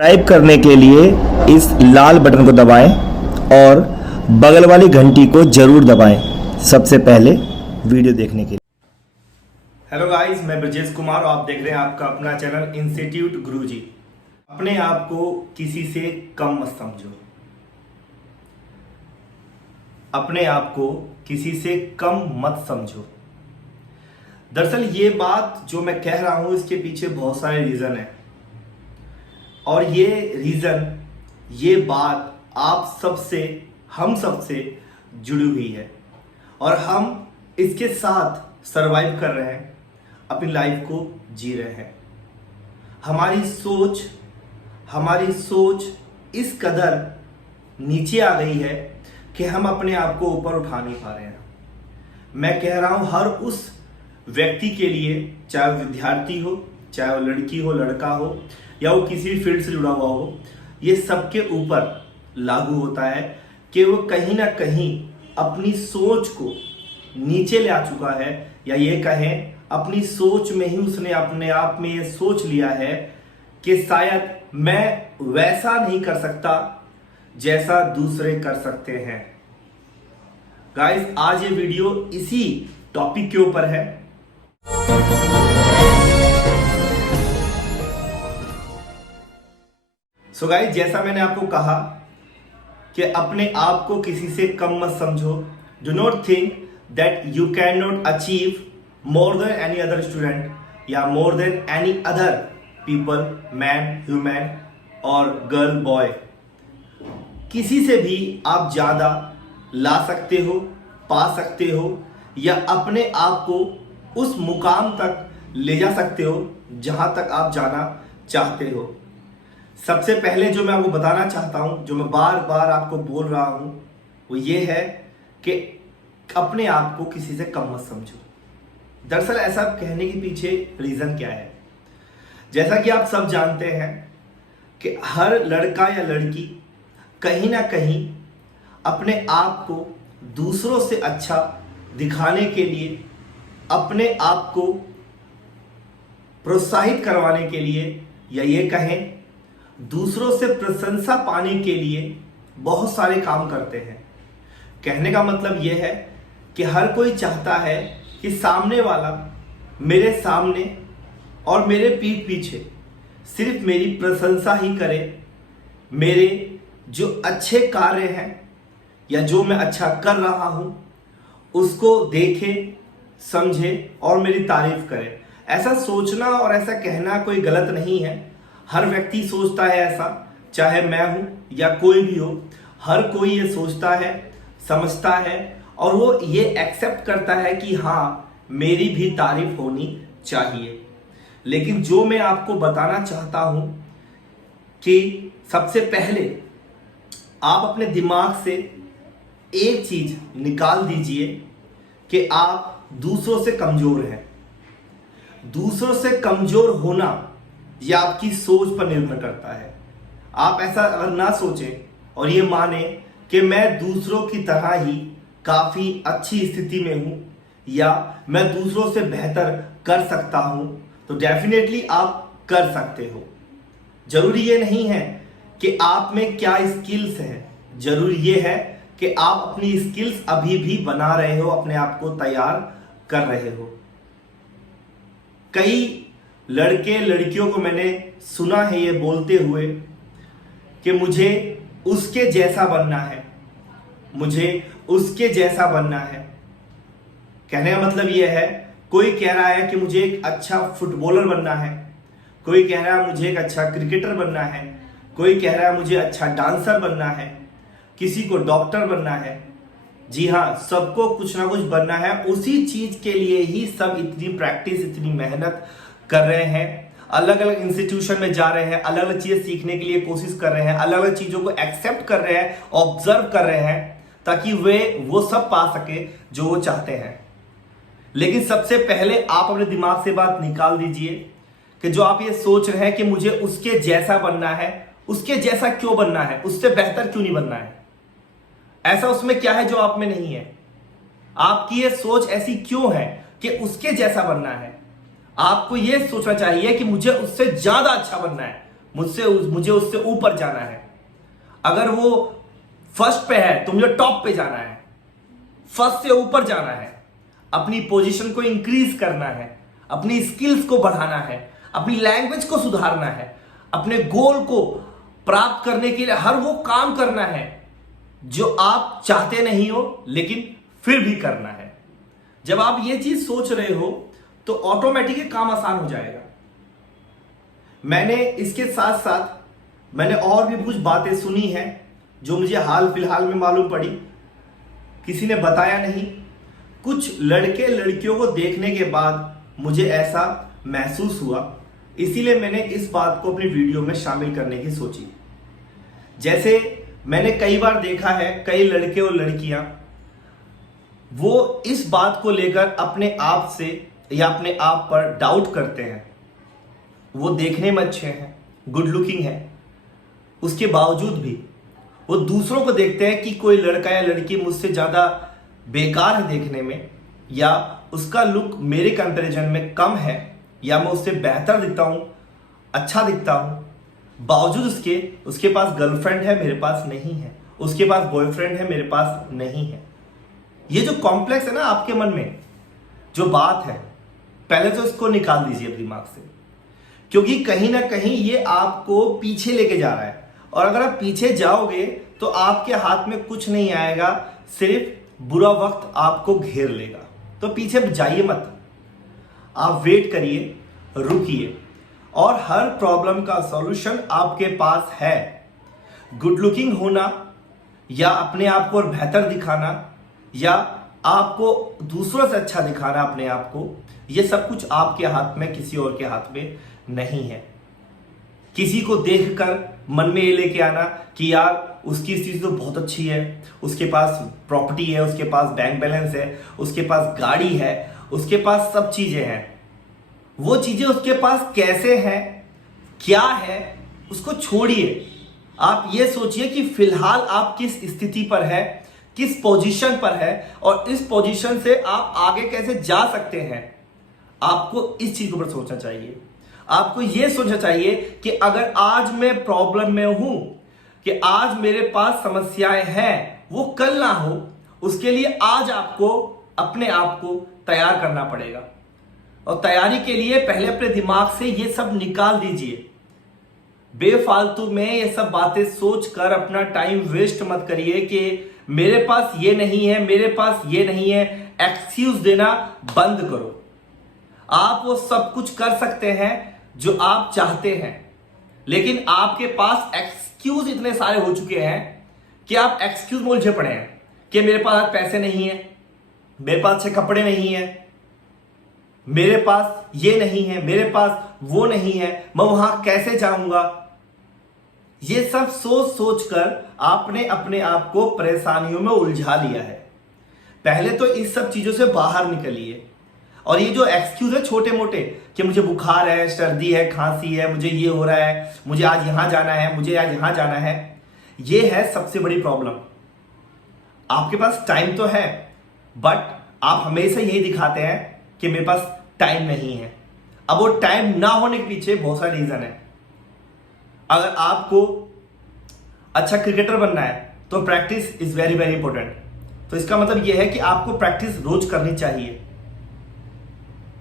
Subscribe करने के लिए इस लाल बटन को दबाएं और बगल वाली घंटी को जरूर दबाएं सबसे पहले वीडियो देखने के लिए। हेलो गाइस, मैं ब्रजेश कुमार और आप देख रहे हैं आपका अपना चैनल इंस्टीट्यूट गुरुजी। अपने आप को किसी से कम मत समझो। अपने आप को किसी से कम मत समझो। दरअसल ये बात जो मैं कह रहा हूं इसके पीछे बहुत सारे रीजन हैं और ये बात आप सबसे, हम सबसे जुड़ी हुई है और हम इसके साथ सरवाइव कर रहे हैं, अपनी लाइफ को जी रहे हैं। हमारी सोच इस कदर नीचे आ गई है कि हम अपने आप को ऊपर उठा नहीं पा रहे हैं। मैं कह रहा हूं हर उस व्यक्ति के लिए, चाहे वो विद्यार्थी हो, चाहे वो लड़की हो, लड़का हो, या वो किसी भी फील्ड से जुड़ा हुआ हो, ये सबके ऊपर लागू होता है कि वो कहीं ना कहीं अपनी सोच को नीचे ले आ चुका है, या ये कहें अपनी सोच में ही उसने अपने आप में ये सोच लिया है कि शायद मैं वैसा नहीं कर सकता जैसा दूसरे कर सकते हैं। गाइस, आज ये वीडियो इसी टॉपिक के ऊपर है। सो गाइस, जैसा मैंने आपको कहा कि अपने आप को किसी से कम मत समझो। Do not think that you can not achieve more than any other student या more than any other people, man, human और गर्ल, बॉय। किसी से भी आप ज्यादा ला सकते हो, पा सकते हो, या अपने आप को उस मुकाम तक ले जा सकते हो जहां तक आप जाना चाहते हो। सबसे पहले जो मैं आपको बताना चाहता हूं, जो मैं बार बार आपको बोल रहा हूं, वो ये है कि अपने आप को किसी से कम मत समझो। दरअसल ऐसा कहने के पीछे रीजन क्या है? जैसा कि आप सब जानते हैं कि हर लड़का या लड़की कहीं ना कहीं अपने आप को दूसरों से अच्छा दिखाने के लिए, अपने आप को प्रोत्साहित करवाने के लिए, या ये कहें दूसरों से प्रशंसा पाने के लिए बहुत सारे काम करते हैं। कहने का मतलब यह है कि हर कोई चाहता है कि सामने वाला मेरे सामने और मेरे पीठ पीछे सिर्फ मेरी प्रशंसा ही करे, मेरे जो अच्छे कार्य हैं या जो मैं अच्छा कर रहा हूं उसको देखे, समझे और मेरी तारीफ करे। ऐसा सोचना और ऐसा कहना कोई गलत नहीं है। हर व्यक्ति सोचता है ऐसा, चाहे मैं हूं या कोई भी हो। हर कोई ये सोचता है, समझता है और वो ये एक्सेप्ट करता है कि हाँ, मेरी भी तारीफ होनी चाहिए। लेकिन जो मैं आपको बताना चाहता हूं कि सबसे पहले आप अपने दिमाग से एक चीज निकाल दीजिए कि आप दूसरों से कमजोर हैं। दूसरों से कमजोर होना यह आपकी सोच पर निर्भर करता है। आप ऐसा अगर ना सोचें और ये माने कि मैं दूसरों की तरह ही काफी अच्छी स्थिति में हूं या मैं दूसरों से बेहतर कर सकता हूं, तो डेफिनेटली आप कर सकते हो। जरूरी ये नहीं है कि आप में क्या स्किल्स हैं, जरूरी ये है कि आप अपनी स्किल्स अभी भी बना रहे हो, अपने आप को तैयार कर रहे हो। कई लड़के लड़कियों को मैंने सुना है ये बोलते हुए कि मुझे उसके जैसा बनना है, मुझे उसके जैसा बनना है। कहने का मतलब यह है, कोई कह रहा है कि मुझे एक अच्छा फुटबॉलर बनना है, कोई कह रहा है मुझे एक अच्छा क्रिकेटर बनना है, कोई कह रहा है मुझे अच्छा डांसर बनना है, किसी को डॉक्टर बनना है। जी हाँ, सबको कुछ ना कुछ बनना है। उसी चीज के लिए ही सब इतनी प्रैक्टिस, इतनी मेहनत कर रहे हैं, अलग अलग इंस्टीट्यूशन में जा रहे हैं, अलग अलग चीजें सीखने के लिए कोशिश कर रहे हैं, अलग अलग चीजों को एक्सेप्ट कर रहे हैं, ऑब्जर्व कर रहे हैं, ताकि वे वो सब पा सके जो वो चाहते हैं। लेकिन सबसे पहले आप अपने दिमाग से बात निकाल दीजिए कि जो आप ये सोच रहे हैं कि मुझे उसके जैसा बनना है, उसके जैसा क्यों बनना है, उससे बेहतर क्यों नहीं बनना है? ऐसा उसमें क्या है जो आप में नहीं है? आपकी ये सोच ऐसी क्यों है कि उसके जैसा बनना है? आपको यह सोचना चाहिए कि मुझे उससे ज्यादा अच्छा बनना है, मुझे उससे ऊपर जाना है। अगर वो फर्स्ट पे है तो मुझे टॉप पे जाना है, फर्स्ट से ऊपर जाना है, अपनी पोजीशन को इंक्रीज करना है, अपनी स्किल्स को बढ़ाना है, अपनी लैंग्वेज को सुधारना है, अपने गोल को प्राप्त करने के लिए हर वो काम करना है जो आप चाहते नहीं हो लेकिन फिर भी करना है। जब आप ये चीज सोच रहे हो तो ऑटोमेटिकली काम आसान हो जाएगा। मैंने इसके साथ साथ मैंने और भी कुछ बातें सुनी हैं जो मुझे हाल फिलहाल में मालूम पड़ी, किसी ने बताया नहीं। कुछ लड़के लड़कियों को देखने के बाद मुझे ऐसा महसूस हुआ, इसीलिए मैंने इस बात को अपनी वीडियो में शामिल करने की सोची। जैसे मैंने कई बार देखा है, कई लड़के और लड़कियां वो इस बात को लेकर अपने आप से या अपने आप पर डाउट करते हैं। वो देखने में अच्छे हैं, गुड लुकिंग है, उसके बावजूद भी वो दूसरों को देखते हैं कि कोई लड़का या लड़की मुझसे ज्यादा बेकार है देखने में, या उसका लुक मेरे कंपैरिजन में कम है, या मैं उससे बेहतर दिखता हूं, अच्छा दिखता हूं, बावजूद उसके पास गर्लफ्रेंड है, मेरे पास नहीं है, उसके पास बॉयफ्रेंड है, मेरे पास नहीं है। ये जो कॉम्प्लेक्स है ना आपके मन में, जो बात है, पहले तो इसको निकाल दीजिए दिमाग से, क्योंकि कहीं ना कहीं ये आपको पीछे लेके जा रहा है। और अगर आप पीछे जाओगे तो आपके हाथ में कुछ नहीं आएगा, सिर्फ बुरा वक्त आपको घेर लेगा। तो पीछे जाइए मत, आप वेट करिए, रुकिए, और हर प्रॉब्लम का सॉल्यूशन आपके पास है। गुड लुकिंग होना या अपने आप को और बेहतर दिखाना या आपको दूसरों से अच्छा दिखाना अपने आप को, ये सब कुछ आपके हाथ में, किसी और के हाथ में नहीं है। किसी को देखकर मन में ये लेके आना कि यार उसकी स्थिति तो बहुत अच्छी है, उसके पास प्रॉपर्टी है, उसके पास बैंक बैलेंस है, उसके पास गाड़ी है, उसके पास सब चीजें हैं। वो चीजें उसके पास कैसे हैं, क्या है, उसको छोड़िए। आप ये सोचिए कि फिलहाल आप किस स्थिति पर है, किस पोजीशन पर है, और इस पोजीशन से आप आगे कैसे जा सकते हैं। आपको इस चीज पर सोचना चाहिए। आपको यह सोचना चाहिए कि अगर आज मैं प्रॉब्लम में हूं, कि आज मेरे पास समस्याएं हैं, वो कल ना हो, उसके लिए आज आपको अपने आप को तैयार करना पड़ेगा। और तैयारी के लिए पहले अपने दिमाग से ये सब निकाल दीजिए। बेफालतू में ये सब बातें सोचकर अपना टाइम वेस्ट मत करिए कि मेरे पास ये नहीं है, मेरे पास ये नहीं है। एक्सक्यूज देना बंद करो। आप वो सब कुछ कर सकते हैं जो आप चाहते हैं, लेकिन आपके पास एक्सक्यूज इतने सारे हो चुके हैं कि आप एक्सक्यूज में उलझे पड़े हैं कि मेरे पास पैसे नहीं है, मेरे पास अच्छे कपड़े नहीं है, मेरे पास ये नहीं है, मेरे पास वो नहीं है, मैं वहां कैसे जाऊंगा। ये सब सोच सोचकर आपने अपने आप को परेशानियों में उलझा लिया है। पहले तो इस सब चीजों से बाहर निकलिए। और ये जो एक्सक्यूज है छोटे मोटे, कि मुझे बुखार है, सर्दी है, खांसी है, मुझे ये हो रहा है, मुझे आज यहां जाना है, मुझे आज यहां जाना है, ये है सबसे बड़ी प्रॉब्लम। आपके पास टाइम तो है, बट आप हमेशा यही दिखाते हैं कि मेरे पास टाइम नहीं है। अब वो टाइम ना होने के पीछे बहुत सारे रीजन है। अगर आपको अच्छा क्रिकेटर बनना है तो practice is very very important. तो इसका मतलब यह है कि आपको प्रैक्टिस रोज करनी चाहिए।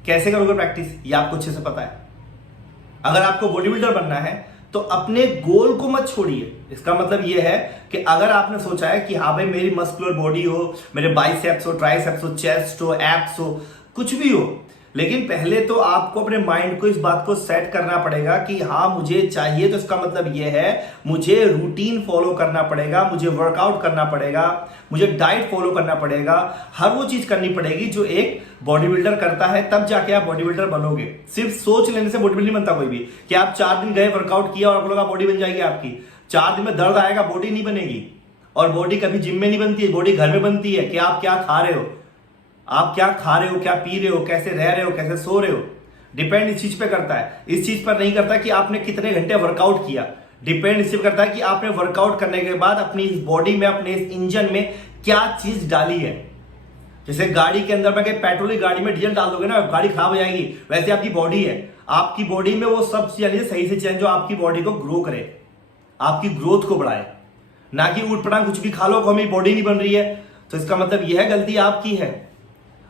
कैसे करोगे प्रैक्टिस, ये आपको अच्छे से पता है। अगर आपको बॉडी बिल्डर बनना है तो अपने गोल को मत छोड़िए। इसका मतलब यह है कि अगर आपने सोचा है कि हाँ भाई मेरी मस्कुलर बॉडी हो, मेरे बाइसेप्स हो, ट्राइसेप्स हो, चेस्ट हो, एब्स हो, कुछ भी हो, लेकिन पहले तो आपको अपने माइंड को इस बात को सेट करना पड़ेगा कि हाँ मुझे चाहिए। तो इसका मतलब यह है मुझे रूटीन फॉलो करना पड़ेगा, मुझे वर्कआउट करना पड़ेगा, मुझे डाइट फॉलो करना पड़ेगा, हर वो चीज करनी पड़ेगी जो एक बॉडी बिल्डर करता है। तब जाके आप बॉडी बिल्डर बनोगे। सिर्फ सोच लेने से बॉडी बिल्डर नहीं बनता कोई भी, कि आप 4 दिन गए, वर्कआउट किया और आप लोग बॉडी बन जाएगी आपकी। 4 दिन में दर्द आएगा, बॉडी नहीं बनेगी। और बॉडी कभी जिम में नहीं बनती है, बॉडी घर में बनती है कि आप क्या खा रहे हो, आप क्या खा रहे हो, क्या पी रहे हो, कैसे रह रहे हो, कैसे सो रहे हो। डिपेंड इस चीज पे करता है, इस चीज पर नहीं करता कि आपने कितने घंटे वर्कआउट किया। डिपेंड इस चीज पे करता है कि आपने वर्कआउट करने के बाद अपनी इस बॉडी में, अपने इस इंजन में क्या चीज डाली है। जैसे गाड़ी के अंदर में पेट्रोल की गाड़ी में डीजल डाल दोगे ना, गाड़ी खराब हो जाएगी। वैसे आपकी बॉडी है, आपकी बॉडी में वो सब चीजें सही से चेंज जो आपकी बॉडी को ग्रो करे, आपकी ग्रोथ को बढ़ाए, ना कि उठ पटांग कुछ भी खा लो को हमारी बॉडी नहीं बन रही है। तो इसका मतलब यह गलती आपकी है,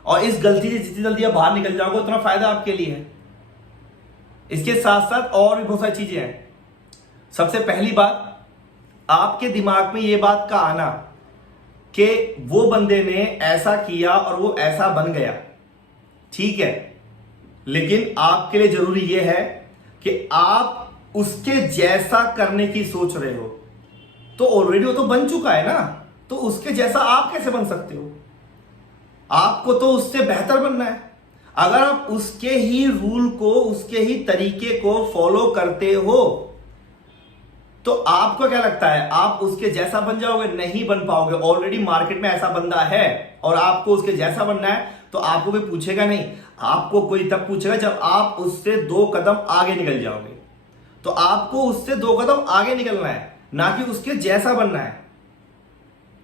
और इस गलती से जितनी जल्दी आप बाहर निकल जाओगे उतना फायदा आपके लिए है। इसके साथ साथ और भी बहुत सारी चीजें हैं। सबसे पहली बात, आपके दिमाग में यह बात का आना कि वो बंदे ने ऐसा किया और वो ऐसा बन गया, ठीक है, लेकिन आपके लिए जरूरी यह है कि आप उसके जैसा करने की सोच रहे हो। तो ऑलरेडी वो तो बन चुका है ना, तो उसके जैसा आप कैसे बन सकते हो? आपको तो उससे बेहतर बनना है। अगर आप उसके ही रूल को, उसके ही तरीके को फॉलो करते हो तो आपको क्या लगता है आप उसके जैसा बन जाओगे? नहीं बन पाओगे। ऑलरेडी मार्केट में ऐसा बंदा है और आपको उसके जैसा बनना है, तो आपको कोई पूछेगा नहीं। आपको कोई तब पूछेगा जब आप उससे 2 कदम आगे निकल जाओगे। तो आपको उससे 2 कदम आगे निकलना है, ना कि उसके जैसा बनना है।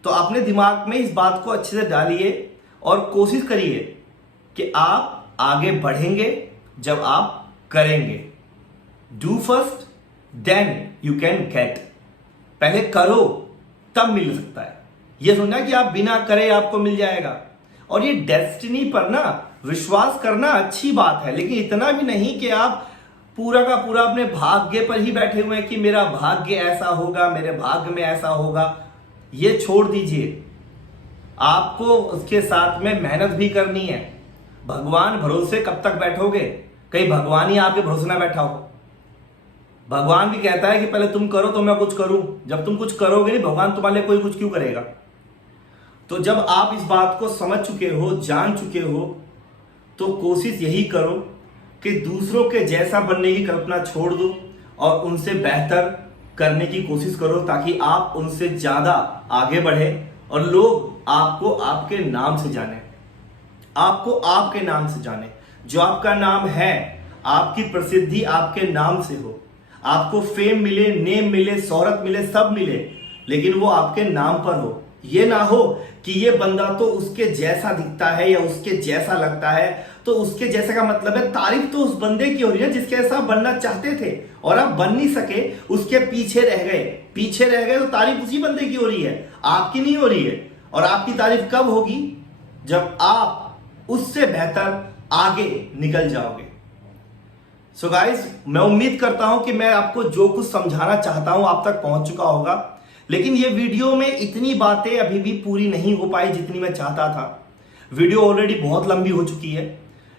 तो अपने दिमाग में इस बात को अच्छे से डालिए और कोशिश करिए कि आप आगे बढ़ेंगे जब आप करेंगे। Do first then you can get. पहले करो तब मिल सकता है। यह सुनना कि आप बिना करे आपको मिल जाएगा। और ये डेस्टिनी पर ना विश्वास करना अच्छी बात है, लेकिन इतना भी नहीं कि आप पूरा का पूरा अपने भाग्य पर ही बैठे हुए हैं कि मेरा भाग्य ऐसा होगा, मेरे भाग्य में ऐसा होगा। ये छोड़ दीजिए। आपको उसके साथ में मेहनत भी करनी है। भगवान भरोसे कब तक बैठोगे? कहीं भगवान ही आपके भरोसे ना बैठा हो। भगवान भी कहता है कि पहले तुम करो तो मैं कुछ करूं। जब तुम कुछ करोगे नहीं, भगवान तुम्हारे लिए कोई कुछ क्यों करेगा? तो जब आप इस बात को समझ चुके हो, जान चुके हो, तो कोशिश यही करो कि दूसरों के जैसा बनने की कल्पना छोड़ दो और उनसे बेहतर करने की कोशिश करो, ताकि आप उनसे ज्यादा आगे बढ़े और लोग आपको आपके नाम से जाने, आपको आपके नाम से जाने। जो आपका नाम है, आपकी प्रसिद्धि आपके नाम से हो। आपको फेम मिले, नेम मिले, शोहरत मिले, सब मिले, लेकिन वो आपके नाम पर हो। ये ना हो कि ये बंदा तो उसके जैसा दिखता है या उसके जैसा लगता है। तो उसके जैसा का मतलब है तारीफ तो उस बंदे की हो रही है जिसके जैसा बनना चाहते थे और आप बन नहीं सके, उसके पीछे रह गए। पीछे रह गए तो तारीफ उसी बंदे की हो रही है, आपकी नहीं हो रही है। और आपकी तारीफ कब होगी? जब आप उससे बेहतर आगे निकल जाओगे। सो गाइस, मैं उम्मीद करता हूं कि मैं आपको जो कुछ समझाना चाहता हूं आप तक पहुंच चुका होगा। लेकिन ये वीडियो में इतनी बातें अभी भी पूरी नहीं हो पाई जितनी मैं चाहता था। वीडियो ऑलरेडी बहुत लंबी हो चुकी है,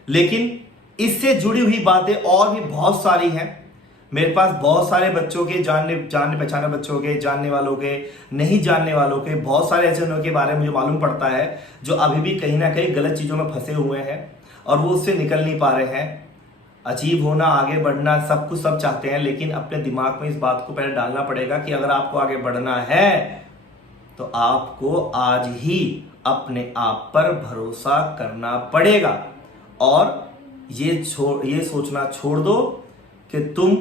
लेकिन इससे जुड़ी हुई बातें और भी बहुत सारी हैं। मेरे पास बहुत सारे बच्चों के जानने पहचाने बच्चों के, जानने वालों के, नहीं जानने वालों के, बहुत सारे ऐसे लोगों के बारे में मुझे मालूम पड़ता है जो अभी भी कहीं ना कहीं गलत चीजों में फंसे हुए हैं और वो उससे निकल नहीं पा रहे हैं। अचीव होना, आगे बढ़ना, सब कुछ सब चाहते हैं, लेकिन अपने दिमाग में इस बात को पहले डालना पड़ेगा कि अगर आपको आगे बढ़ना है तो आपको आज ही अपने आप पर भरोसा करना पड़ेगा। और ये सोचना छोड़ दो कि तुम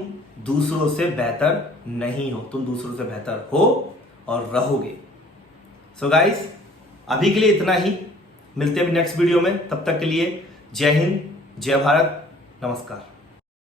दूसरों से बेहतर नहीं हो। तुम दूसरों से बेहतर हो और रहोगे। सो गाइस, अभी के लिए इतना ही। मिलते हैं नेक्स्ट वीडियो में। तब तक के लिए जय हिंद, जय भारत, नमस्कार।